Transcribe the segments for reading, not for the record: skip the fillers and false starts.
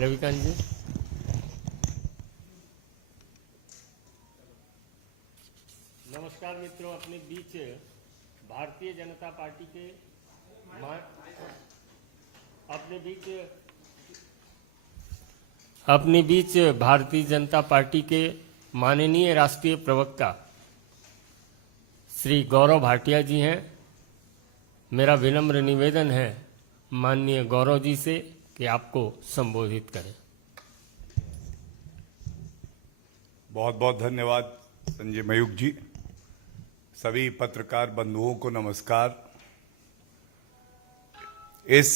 रविकांत जी। नमस्कार मित्रों, अपने बीच भारतीय जनता पार्टी के अपने बीच भारतीय जनता पार्टी के माननीय राष्ट्रीय प्रवक्ता श्री गौरव भाटिया जी हैं। मेरा विनम्र निवेदन है माननीय गौरव जी से कि आपको संबोधित करें। बहुत बहुत धन्यवाद संजय मयूख जी। सभी पत्रकार बंधुओं को नमस्कार। इस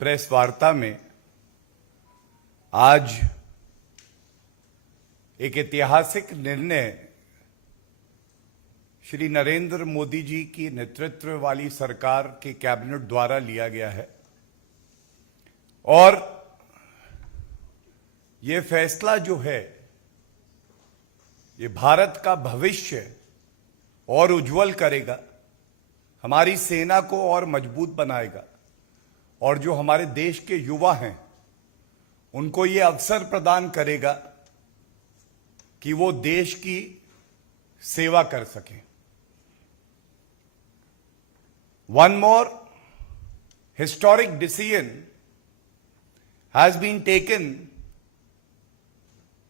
प्रेस वार्ता में आज एक ऐतिहासिक निर्णय श्री नरेंद्र मोदी जी की नेतृत्व वाली सरकार के कैबिनेट द्वारा लिया गया है और ये फैसला जो है ये भारत का भविष्य और उज्जवल करेगा, हमारी सेना को और मजबूत बनाएगा और जो हमारे देश के युवा हैं उनको ये अवसर प्रदान करेगा कि वो देश की सेवा कर सकें। One more historic decision has been taken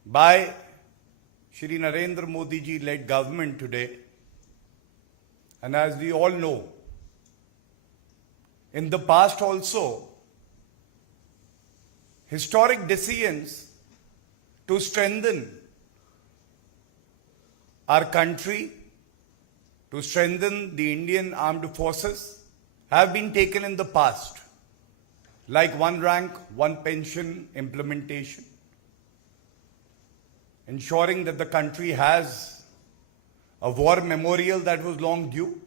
by Shri Narendra Modi ji led government today, and as we all know, in the past also, historic decisions to strengthen our country, to strengthen the Indian armed forces have been taken in the past, like one rank, one pension implementation, ensuring that the country has a war memorial that was long due.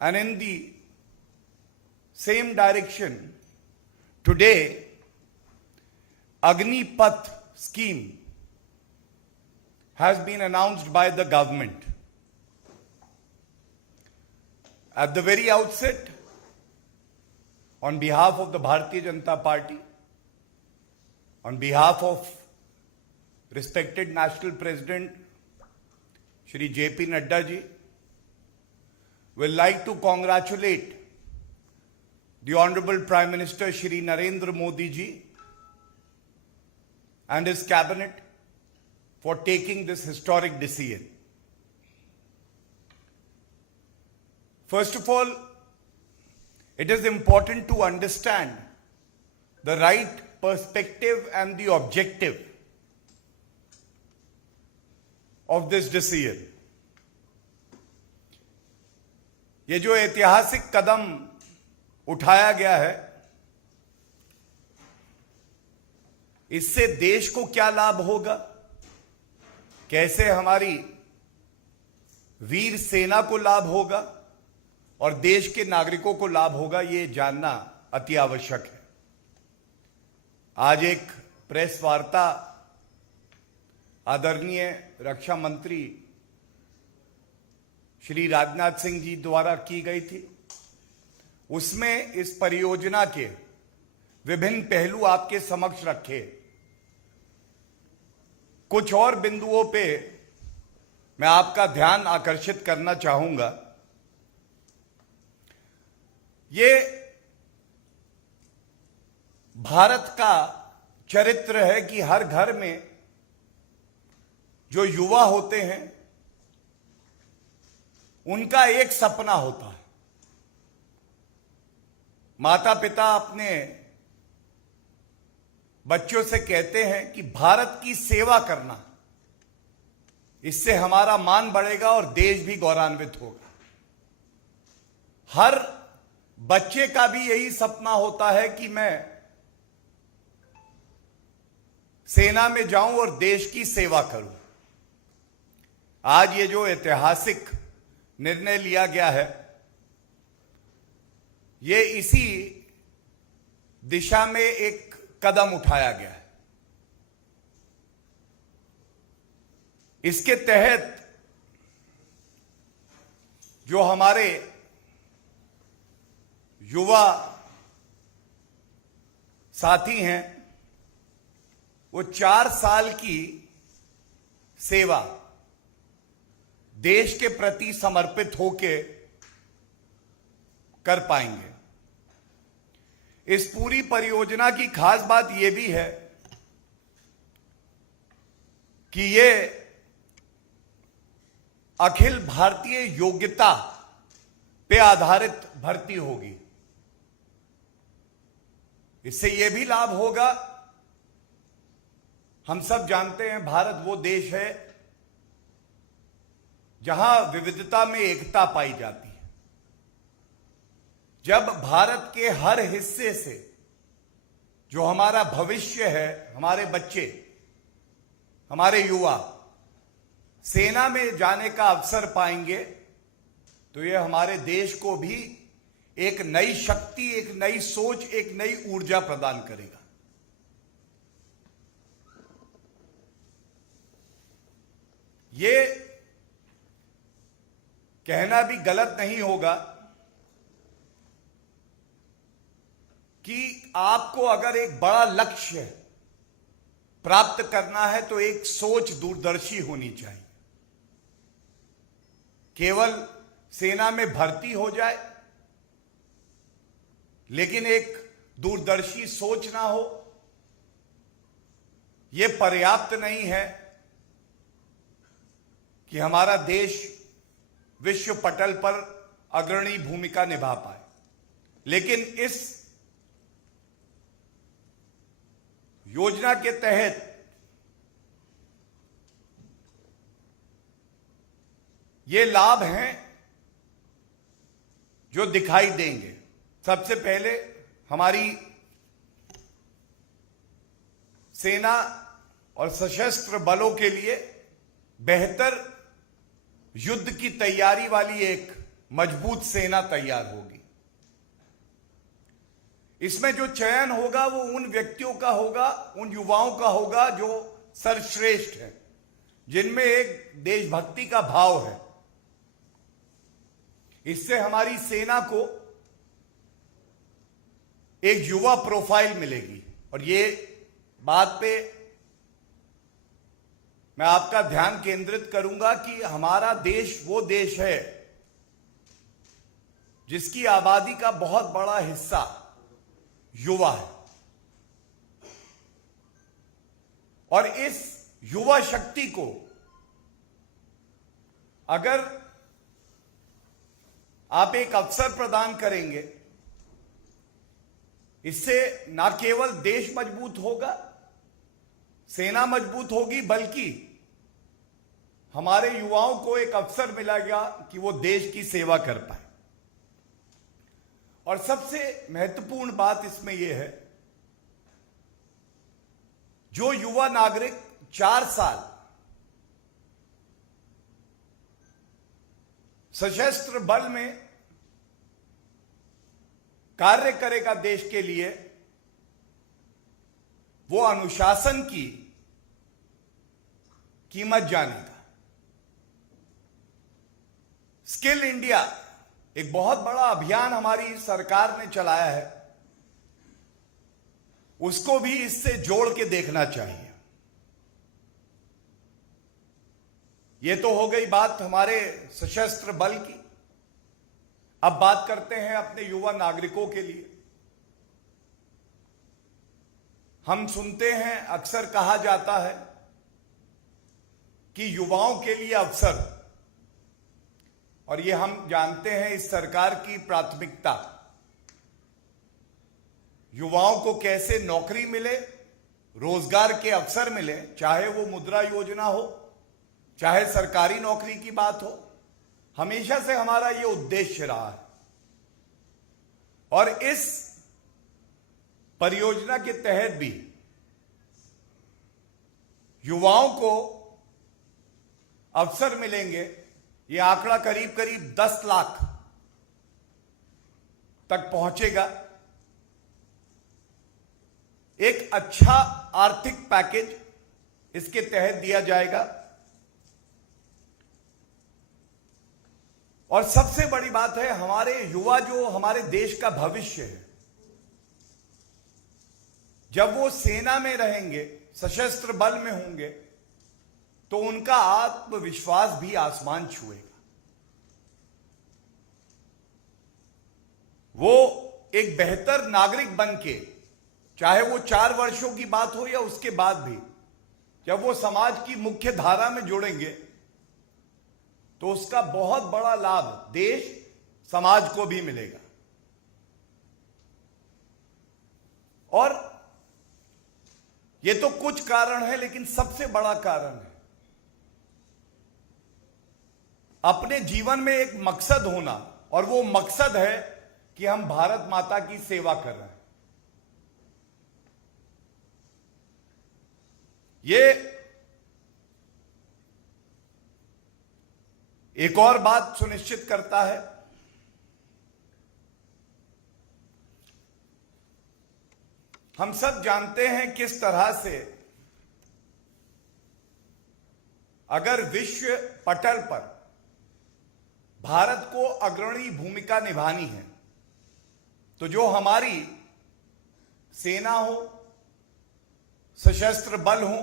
And in the same direction, today, Agnipath scheme has been announced by the government. At the very outset, on behalf of the Bharatiya Janata Party, on behalf of respected National President Shri J.P. Nadda ji, will like to congratulate the Honorable Prime Minister Shri Narendra Modi ji and his cabinet for taking this historic decision. First of all, it is important to understand the right perspective and the objective of this decision. ये जो ऐतिहासिक कदम उठाया गया है, इससे देश को क्या लाभ होगा, कैसे हमारी वीर सेना को लाभ होगा और देश के नागरिकों को लाभ होगा, ये जानना अति आवश्यक है। आज एक प्रेस वार्ता आदरणीय रक्षा मंत्री श्री राजनाथ सिंह जी द्वारा की गई थी। उसमें इस परियोजना के विभिन्न पहलू आपके समक्ष रखे। कुछ और बिंदुओं पे मैं आपका ध्यान आकर्षित करना चाहूंगा। ये भारत का चरित्र है कि हर घर में जो युवा होते हैं उनका एक सपना होता है। माता पिता अपने बच्चों से कहते हैं कि भारत की सेवा करना, इससे हमारा मान बढ़ेगा और देश भी गौरवान्वित होगा। हर बच्चे का भी यही सपना होता है कि मैं सेना में जाऊं और देश की सेवा करूं। आज ये जो ऐतिहासिक निर्णय लिया गया है, ये इसी दिशा में एक कदम उठाया गया है। इसके तहत जो हमारे युवा साथी हैं, वो 4 साल की सेवा देश के प्रति समर्पित होके कर पाएंगे। इस पूरी परियोजना की खास बात यह भी है कि ये अखिल भारतीय योग्यता पे आधारित भर्ती होगी। इससे यह भी लाभ होगा, हम सब जानते हैं भारत वो देश है जहां विविधता में एकता पाई जाती है। जब भारत के हर हिस्से से जो हमारा भविष्य है, हमारे बच्चे, हमारे युवा सेना में जाने का अवसर पाएंगे, तो यह हमारे देश को भी एक नई शक्ति, एक नई सोच, एक नई ऊर्जा प्रदान करेगा। ये कहना भी गलत नहीं होगा कि आपको अगर एक बड़ा लक्ष्य प्राप्त करना है तो एक सोच दूरदर्शी होनी चाहिए। केवल सेना में भर्ती हो जाए लेकिन एक दूरदर्शी सोच ना हो, यह पर्याप्त नहीं है कि हमारा देश विश्व पटल पर अग्रणी भूमिका निभा पाए। लेकिन इस योजना के तहत ये लाभ हैं जो दिखाई देंगे। सबसे पहले हमारी सेना और सशस्त्र बलों के लिए बेहतर युद्ध की तैयारी वाली एक मजबूत सेना तैयार होगी। इसमें जो चयन होगा वो उन व्यक्तियों का होगा, उन युवाओं का होगा जो सर्वश्रेष्ठ हैं, जिनमें एक देशभक्ति का भाव है। इससे हमारी सेना को एक युवा प्रोफाइल मिलेगी। और ये बात पे मैं आपका ध्यान केंद्रित करूंगा कि हमारा देश वो देश है जिसकी आबादी का बहुत बड़ा हिस्सा युवा है। और इस युवा शक्ति को अगर आप एक अवसर प्रदान करेंगे, इससे ना केवल देश मजबूत होगा, सेना मजबूत होगी, बल्कि हमारे युवाओं को एक अवसर मिलेगा कि वो देश की सेवा कर पाए। और सबसे महत्वपूर्ण बात इसमें यह है, जो युवा नागरिक 4 साल सशस्त्र बल में कार्य करेगा देश के लिए, वो अनुशासन की कीमत जानेगा। स्किल इंडिया एक बहुत बड़ा अभियान हमारी सरकार ने चलाया है, उसको भी इससे जोड़ के देखना चाहिए। यह तो हो गई बात हमारे सशस्त्र बल की। अब बात करते हैं अपने युवा नागरिकों के लिए। हम सुनते हैं, अक्सर कहा जाता है कि युवाओं के लिए अवसर, और ये हम जानते हैं इस सरकार की प्राथमिकता, युवाओं को कैसे नौकरी मिले, रोजगार के अवसर मिले, चाहे वो मुद्रा योजना हो, चाहे सरकारी नौकरी की बात हो। हमेशा से हमारा ये उद्देश्य रहा है। और इस परियोजना के तहत भी युवाओं को अवसर मिलेंगे। ये आंकड़ा करीब करीब 10 लाख तक पहुंचेगा। एक अच्छा आर्थिक पैकेज इसके तहत दिया जाएगा। और सबसे बड़ी बात है, हमारे युवा जो हमारे देश का भविष्य है, जब वो सेना में रहेंगे, सशस्त्र बल में होंगे, तो उनका आत्मविश्वास भी आसमान छुएगा। वो एक बेहतर नागरिक बन के, चाहे वो 4 वर्षों की बात हो या उसके बाद भी, जब वो समाज की मुख्य धारा में जुड़ेंगे तो उसका बहुत बड़ा लाभ देश, समाज को भी मिलेगा। और ये तो कुछ कारण है, लेकिन सबसे बड़ा कारण है अपने जीवन में एक मकसद होना, और वो मकसद है कि हम भारत माता की सेवा कर रहे हैं। ये एक और बात सुनिश्चित करता है, हम सब जानते हैं किस तरह से अगर विश्व पटल पर भारत को अग्रणी भूमिका निभानी है तो जो हमारी सेना हो, सशस्त्र बल हो,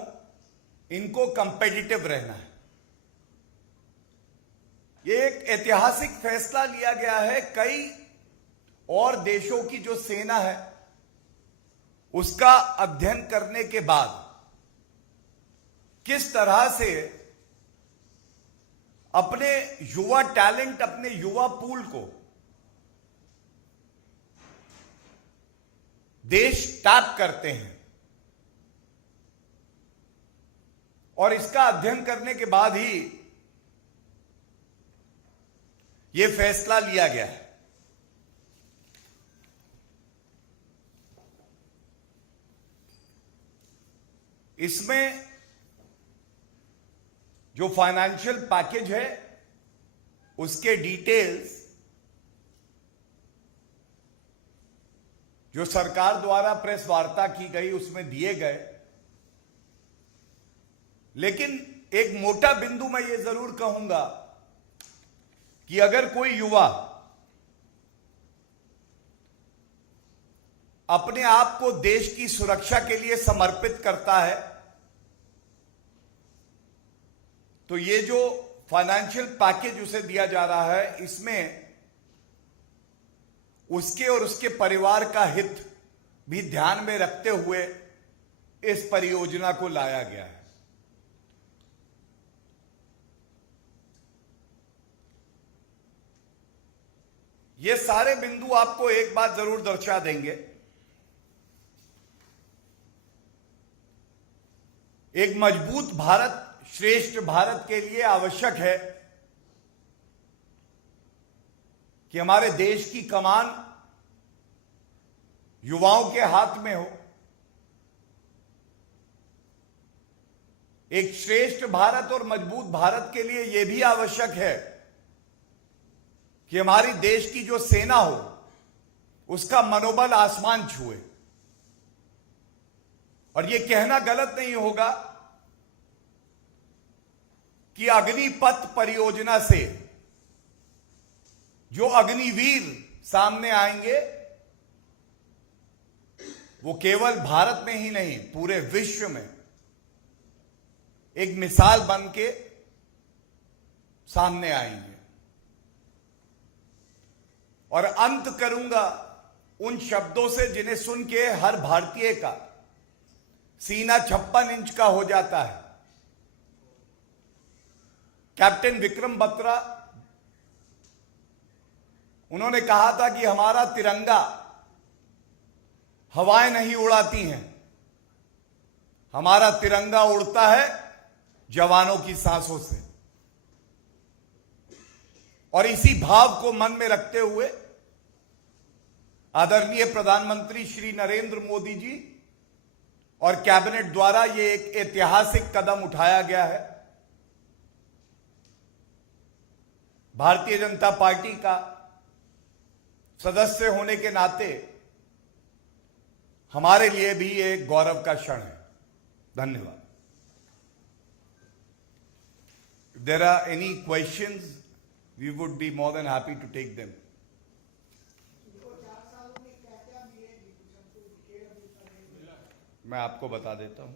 इनको कंपेटिटिव रहना है। यह एक ऐतिहासिक फैसला लिया गया है। कई और देशों की जो सेना है उसका अध्ययन करने के बाद किस तरह से अपने युवा टैलेंट, अपने युवा पूल को देश टैप करते हैं, और इसका अध्ययन करने के बाद ही यह फैसला लिया गया है। इसमें जो फाइनेंशियल पैकेज है उसके डिटेल्स जो सरकार द्वारा प्रेस वार्ता की गई उसमें दिए गए, लेकिन एक मोटा बिंदु मैं ये जरूर कहूंगा कि अगर कोई युवा अपने आप को देश की सुरक्षा के लिए समर्पित करता है तो ये जो फाइनेंशियल पैकेज उसे दिया जा रहा है, इसमें उसके और उसके परिवार का हित भी ध्यान में रखते हुए इस परियोजना को लाया गया है। ये सारे बिंदु आपको एक बात जरूर दर्शा देंगे, एक मजबूत भारत, श्रेष्ठ भारत के लिए आवश्यक है कि हमारे देश की कमान युवाओं के हाथ में हो। एक श्रेष्ठ भारत और मजबूत भारत के लिए यह भी आवश्यक है कि हमारी देश की जो सेना हो उसका मनोबल आसमान छुए। और यह कहना गलत नहीं होगा कि अग्निपथ परियोजना से जो अग्निवीर सामने आएंगे वो केवल भारत में ही नहीं, पूरे विश्व में एक मिसाल बन के सामने आएंगे। और अंत करूंगा उन शब्दों से जिन्हें सुन के हर भारतीय का सीना 56 इंच का हो जाता है। कैप्टन विक्रम बत्रा, उन्होंने कहा था कि हमारा तिरंगा हवाएं नहीं उड़ाती हैं, हमारा तिरंगा उड़ता है जवानों की सांसों से। और इसी भाव को मन में रखते हुए आदरणीय प्रधानमंत्री श्री नरेंद्र मोदी जी और कैबिनेट द्वारा यह एक ऐतिहासिक कदम उठाया गया है। भारतीय जनता पार्टी का सदस्य होने के नाते हमारे लिए भी एक गौरव का क्षण है। धन्यवाद। If there are any questions, we would be more than happy to take them. मैं आपको बता देता हूं।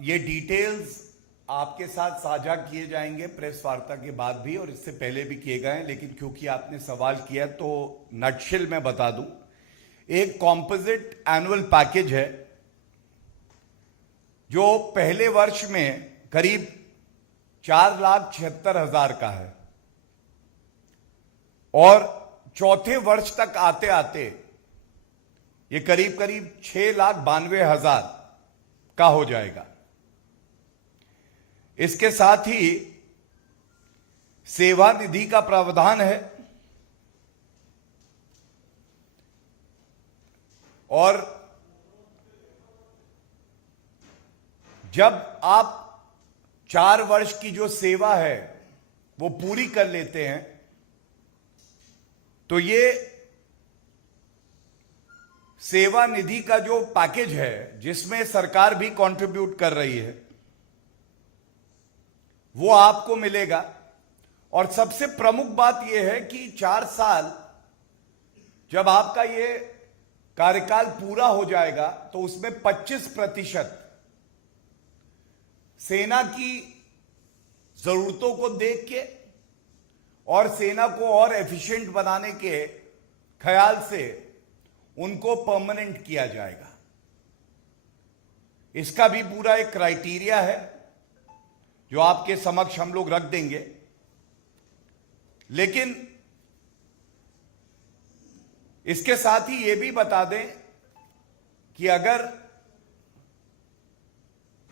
ये डिटेल्स आपके साथ साझा किए जाएंगे प्रेस वार्ता के बाद भी, और इससे पहले भी किए गए हैं, लेकिन क्योंकि आपने सवाल किया तो नटशिल में बता दूं। एक कॉम्पोजिट एनुअल पैकेज है जो पहले वर्ष में करीब 4,76,000 का है, और चौथे वर्ष तक आते आते ये करीब करीब 6,92,000 का हो जाएगा। इसके साथ ही सेवा निधि का प्रावधान है, और जब आप 4 वर्ष की जो सेवा है वो पूरी कर लेते हैं तो ये सेवा निधि का जो पैकेज है, जिसमें सरकार भी कंट्रीब्यूट कर रही है, वो आपको मिलेगा। और सबसे प्रमुख बात यह है कि 4 साल जब आपका ये कार्यकाल पूरा हो जाएगा तो उसमें 25% सेना की जरूरतों को देख के और सेना को और एफिशिएंट बनाने के ख्याल से उनको परमानेंट किया जाएगा। इसका भी पूरा एक क्राइटेरिया है जो आपके समक्ष हम लोग रख देंगे। लेकिन इसके साथ ही यह भी बता दें कि अगर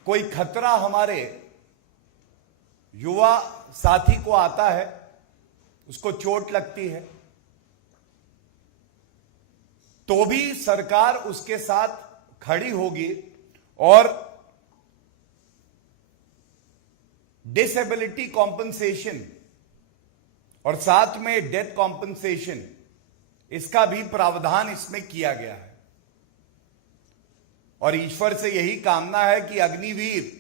कोई खतरा हमारे युवा साथी को आता है, उसको चोट लगती है, तो भी सरकार उसके साथ खड़ी होगी और डिसेबिलिटी कॉम्पनसेशन और साथ में डेथ कॉम्पनसेशन, इसका भी प्रावधान इसमें किया गया है। और ईश्वर से यही कामना है कि अग्निवीर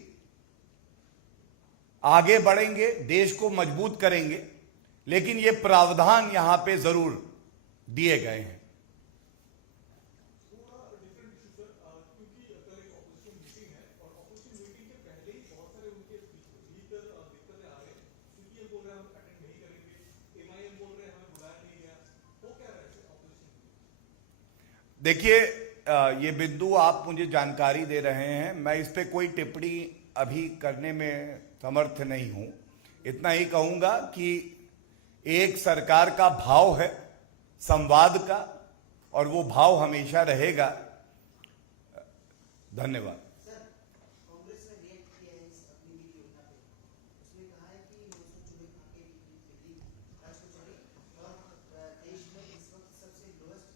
आगे बढ़ेंगे, देश को मजबूत करेंगे, लेकिन ये प्रावधान यहां पे जरूर दिए गए हैं। देखिए, ये बिंदु आप मुझे जानकारी दे रहे हैं, मैं इस पे कोई टिप्पणी अभी करने में समर्थ नहीं हूं। इतना ही कहूंगा कि एक सरकार का भाव है संवाद का, और वो भाव हमेशा रहेगा। धन्यवाद। कांग्रेस ने रिएक्ट किया है इस अपनी योजना पे। उसने कहा है कि 900 चूहे खा के दिल्ली राज को चली, और देश में इस वक्त सबसे लोएस्ट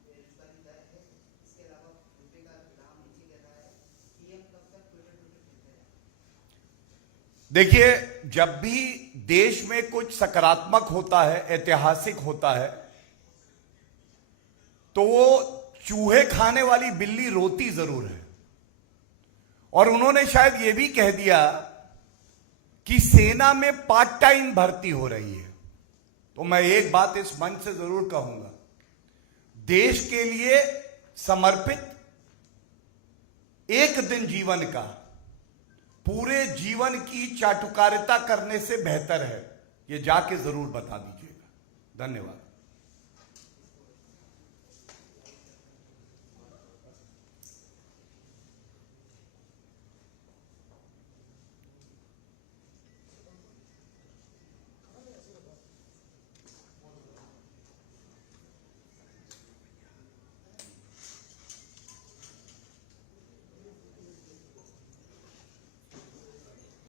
बेरोजगारी दर है। इसके अलावा रुपए का दाम नीचे गिर रहा है। पीएम कब तक ट्विटर खेलते हैं? देखिए, जब भी देश में कुछ सकारात्मक होता है, ऐतिहासिक होता है, तो वो चूहे खाने वाली बिल्ली रोती जरूर है। और उन्होंने शायद ये भी कह दिया कि सेना में पार्ट टाइम भर्ती हो रही है। तो मैं एक बात इस मंच से जरूर कहूंगा, देश के लिए समर्पित एक दिन जीवन का पूरे जीवन की चाटुकारिता करने से बेहतर है। ये जाके जरूर बता दीजिएगा। धन्यवाद।